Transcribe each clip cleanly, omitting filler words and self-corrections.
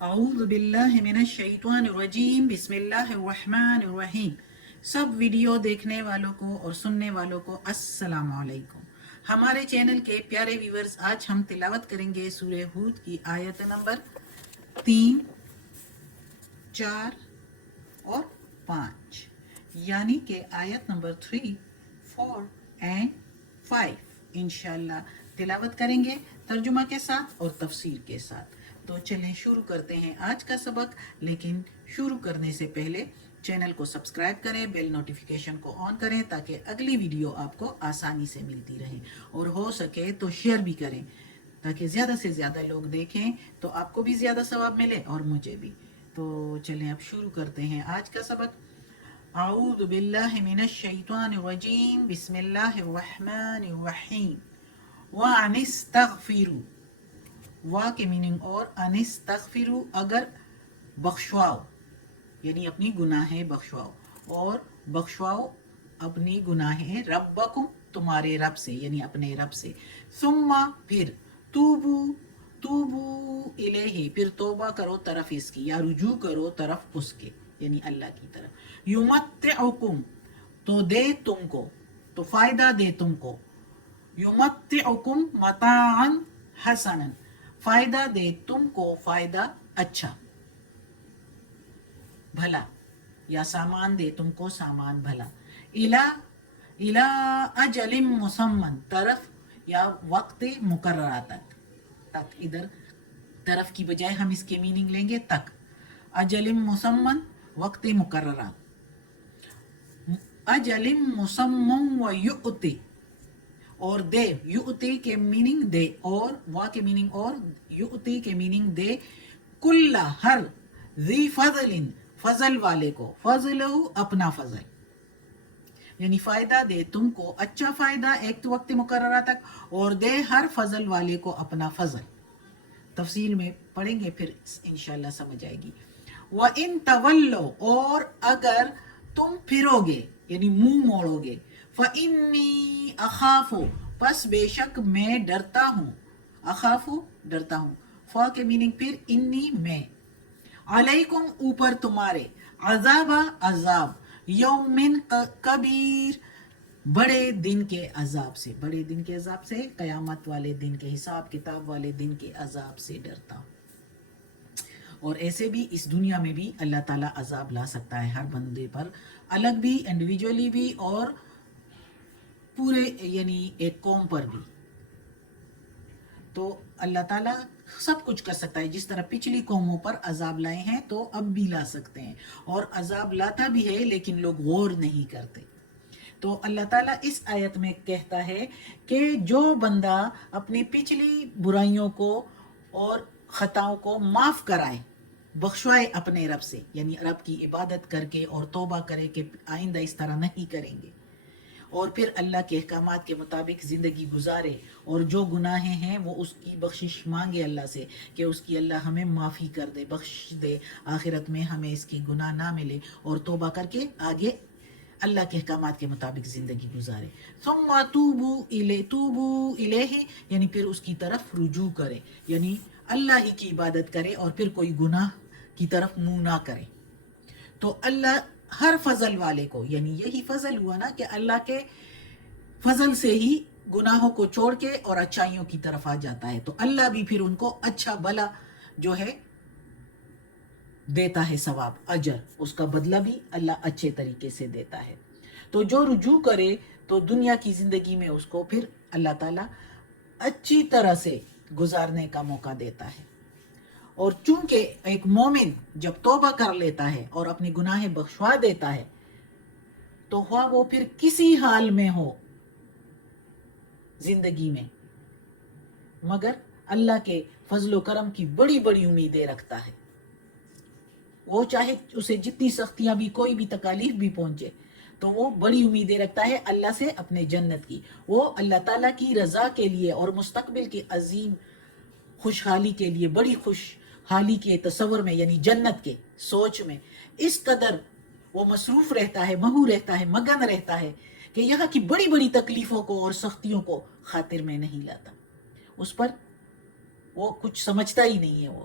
اعوذ باللہ من الشیطان الرجیم بسم اللہ الرحمن الرحیم۔ سب ویڈیو دیکھنے والوں کو اور سننے والوں کو السلام علیکم۔ ہمارے چینل کے پیارے ویورز، آج ہم تلاوت کریں گے سورہ ہود کی آیت نمبر 3، 4 اور 5، یعنی کہ آیت نمبر 3، 4 اینڈ 5 انشاءاللہ تلاوت کریں گے ترجمہ کے ساتھ اور تفسیر کے ساتھ۔ تو چلیں شروع کرتے ہیں آج کا سبق، لیکن شروع کرنے سے پہلے چینل کو سبسکرائب کریں، بیل نوٹیفیکیشن کو آن کریں تاکہ اگلی ویڈیو آپ کو آسانی سے ملتی رہے، اور ہو سکے تو شیئر بھی کریں تاکہ زیادہ سے زیادہ لوگ دیکھیں تو آپ کو بھی زیادہ ثواب ملے اور مجھے بھی۔ تو چلیں اب شروع کرتے ہیں آج کا سبق۔ اعوذ باللہ من الشیطان الرجیم بسم اللہ الرحمن الرحیم۔ وَأَنِ اسْتَغْفِرُوا، وا کے میننگ اور انستغفروا اگر بخشواؤ، یعنی اپنی گناہیں بخشواؤ، اور بخشواؤ اپنی گناہیں ربکم تمہارے رب سے، یعنی اپنے رب سے، ثم پھر توبو توبو الیہ پھر توبہ کرو طرف اس کی، یا رجوع کرو طرف اس کے، یعنی اللہ کی طرف، یمتعکم تو دے تم کو، تو فائدہ دے تم کو، یمتعکم متاعا حسنا فائدہ دے تم کو فائدہ اچھا بھلا، یا سامان دے تم کو سامان بھلا، الی اجل مسمن طرف یا وقت مقررہ تک ادھر طرف کی بجائے ہم اس کے میننگ لیں گے تک، اجل مسمن وقت مقررہ، اجل مسمم و یؤتی اور دے، یؤتی کے میننگ دے اور وا کے میننگ اور یؤتی کے میننگ دے، کل ہر ذی فضل فضل والے کو، فضل اپنا فضل، یعنی فائدہ دے تم کو اچھا فائدہ ایک وقت مقررہ تک، اور دے ہر فضل والے کو اپنا فضل۔ تفصیل میں پڑھیں گے پھر انشاءاللہ سمجھ آئے گی۔ وَإِن تَوَلَّوْا اور اگر تم پھرو گے یعنی منہ موڑو گے، فَإِنِّي أَخَافُ پس بے شک میں ڈرتا ہوں، اخاف ڈرتا ہوں، فا کے میننگ پھر انی میں، علیکم اوپر تمہارے، عذاب عذاب، یومن کبیر بڑے دن کے عذاب سے، بڑے دن کے عذاب سے قیامت والے دن کے، حساب کتاب والے دن کے عذاب سے ڈرتا ہوں۔ اور ایسے بھی اس دنیا میں بھی اللہ تعالیٰ عذاب لا سکتا ہے ہر بندے پر، الگ بھی، انڈیویجولی بھی، اور پورے یعنی ایک قوم پر بھی۔ تو اللہ تعالیٰ سب کچھ کر سکتا ہے، جس طرح پچھلی قوموں پر عذاب لائے ہیں تو اب بھی لا سکتے ہیں، اور عذاب لاتا بھی ہے لیکن لوگ غور نہیں کرتے۔ تو اللہ تعالیٰ اس آیت میں کہتا ہے کہ جو بندہ اپنی پچھلی برائیوں کو اور خطاؤں کو معاف کرائے، بخشوائے اپنے رب سے، یعنی رب کی عبادت کر کے اور توبہ کرے کہ آئندہ اس طرح نہیں کریں گے، اور پھر اللہ کے احکامات کے مطابق زندگی گزارے، اور جو گناہیں ہیں وہ اس کی بخشش مانگے اللہ سے کہ اس کی اللہ ہمیں معافی کر دے، بخش دے، آخرت میں ہمیں اس کی گناہ نہ ملے، اور توبہ کر کے آگے اللہ کے احکامات کے مطابق زندگی گزارے۔ ثم توبو الیہ یعنی پھر اس کی طرف رجوع کرے، یعنی اللہ ہی کی عبادت کرے اور پھر کوئی گناہ کی طرف منہ نہ کرے۔ تو اللہ ہر فضل والے کو، یعنی یہی فضل ہوا نا کہ اللہ کے فضل سے ہی گناہوں کو چھوڑ کے اور اچھائیوں کی طرف آ جاتا ہے، تو اللہ بھی پھر ان کو اچھا بھلا جو ہے دیتا ہے، ثواب اجر، اس کا بدلہ بھی اللہ اچھے طریقے سے دیتا ہے۔ تو جو رجوع کرے تو دنیا کی زندگی میں اس کو پھر اللہ تعالیٰ اچھی طرح سے گزارنے کا موقع دیتا ہے۔ اور چونکہ ایک مومن جب توبہ کر لیتا ہے اور اپنی گناہیں بخشوا دیتا ہے تو ہوا وہ پھر کسی حال میں ہو زندگی میں، مگر اللہ کے فضل و کرم کی بڑی بڑی امیدیں رکھتا ہے، وہ چاہے اسے جتنی سختیاں بھی، کوئی بھی تکالیف بھی پہنچے تو وہ بڑی امیدیں رکھتا ہے اللہ سے اپنے جنت کی، وہ اللہ تعالیٰ کی رضا کے لیے اور مستقبل کی عظیم خوشحالی کے لیے، بڑی خوشحالی کے تصور میں، یعنی جنت کے سوچ میں اس قدر وہ مصروف رہتا ہے، مہو رہتا ہے، مگن رہتا ہے کہ یہاں کی بڑی بڑی تکلیفوں کو اور سختیوں کو خاطر میں نہیں لاتا، اس پر وہ کچھ سمجھتا ہی نہیں ہے وہ،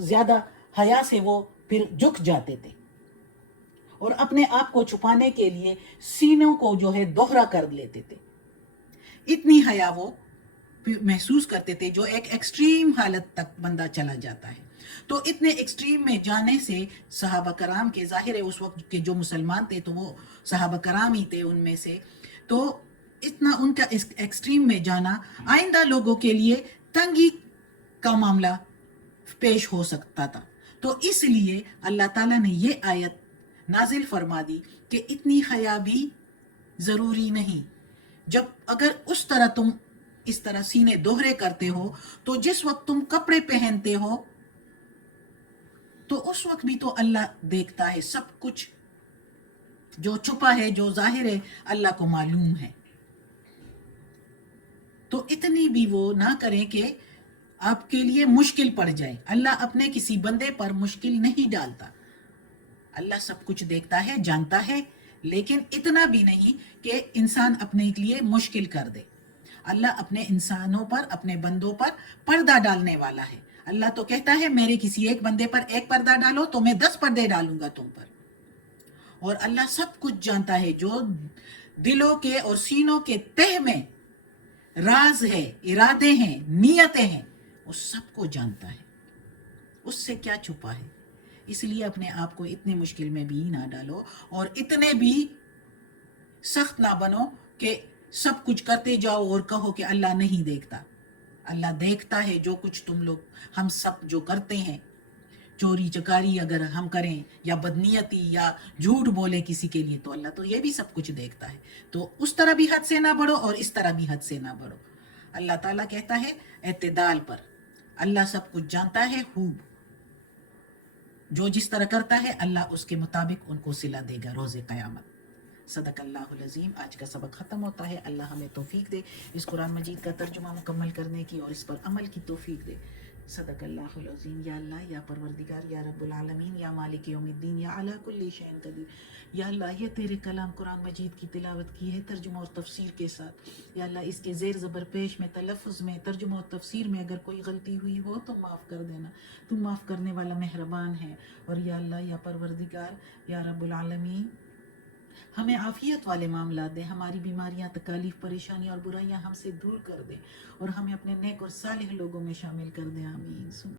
زیادہ حیا سے وہ پھر جھک جاتے تھے اور اپنے آپ کو چھپانے کے لیے سینوں کو جو ہے دوہرا کر لیتے تھے. اتنی حیا وہ محسوس کرتے تھے جو ایک ایکسٹریم حالت تک بندہ چلا جاتا ہے. تو اتنے ایکسٹریم میں جانے سے صحابہ کرام کے ظاہر ہے اس وقت کے جو مسلمان تھے تو وہ صحابہ کرام ہی تھے ان میں سے, تو اتنا ان کا ایکسٹریم میں جانا آئندہ لوگوں کے لیے تنگی کا معاملہ پیش ہو سکتا تھا. تو اس لیے اللہ تعالیٰ نے یہ آیت نازل فرما دی کہ اتنی حیا بھی ضروری نہیں. جب اگر اس طرح تم اس طرح سینے دوہرے کرتے ہو تو جس وقت تم کپڑے پہنتے ہو تو اس وقت بھی تو اللہ دیکھتا ہے سب کچھ, جو چھپا ہے جو ظاہر ہے اللہ کو معلوم ہے. تو اتنی بھی وہ نہ کریں کہ آپ کے لیے مشکل پڑ جائے. اللہ اپنے کسی بندے پر مشکل نہیں ڈالتا. اللہ سب کچھ دیکھتا ہے, جانتا ہے, لیکن اتنا بھی نہیں کہ انسان اپنے لیے مشکل کر دے. اللہ اپنے انسانوں پر, اپنے بندوں پر پردہ ڈالنے والا ہے. اللہ تو کہتا ہے میرے کسی ایک بندے پر ایک پردہ ڈالو تو میں 10 پردے ڈالوں گا تم پر. اور اللہ سب کچھ جانتا ہے, جو دلوں کے اور سینوں کے تہ میں راز ہے, ارادے ہیں, نیتیں ہیں, وہ سب کو جانتا ہے. اس سے کیا چھپا ہے. اس لیے اپنے آپ کو اتنی مشکل میں بھی نہ ڈالو اور اتنے بھی سخت نہ بنو کہ سب کچھ کرتے جاؤ اور کہو کہ اللہ نہیں دیکھتا. اللہ دیکھتا ہے جو کچھ تم لوگ ہم سب جو کرتے ہیں. چوری چکاری اگر ہم کریں یا بدنیتی یا جھوٹ بولے کسی کے لیے تو اللہ تو یہ بھی سب کچھ دیکھتا ہے. تو اس طرح بھی حد سے نہ بڑھو اور اس طرح بھی حد سے نہ بڑھو. اللہ تعالیٰ کہتا ہے اعتدال پر. اللہ سب کچھ جانتا ہے خوب. جو جس طرح کرتا ہے اللہ اس کے مطابق ان کو صلہ دے گا روز قیامت. صدق اللہ العظیم. آج کا سبق ختم ہوتا ہے. اللہ ہمیں توفیق دے اس قرآن مجید کا ترجمہ مکمل کرنے کی اور اس پر عمل کی توفیق دے. صدق اللہ العظیم. یا اللہ, یا پروردگار, یا رب العالمین, یا مالک یوم الدین, یا علی کل شیء قدیر. یا اللہ یہ تیرے کلام قرآن مجید کی تلاوت کی ہے ترجمہ اور تفسیر کے ساتھ. یا اللہ اس کے زیر زبر پیش میں, تلفظ میں, ترجمہ اور تفسیر میں اگر کوئی غلطی ہوئی ہو تو معاف کر دینا. تو معاف کرنے والا مہربان ہے. اور یا اللہ, یا پروردگار, یا رب العالمین, ہمیں عافیت والے معاملات دے. ہماری بیماریاں, تکالیف, پریشانیاں اور برائیاں ہم سے دور کر دے اور ہمیں اپنے نیک اور صالح لوگوں میں شامل کر دے. آمین.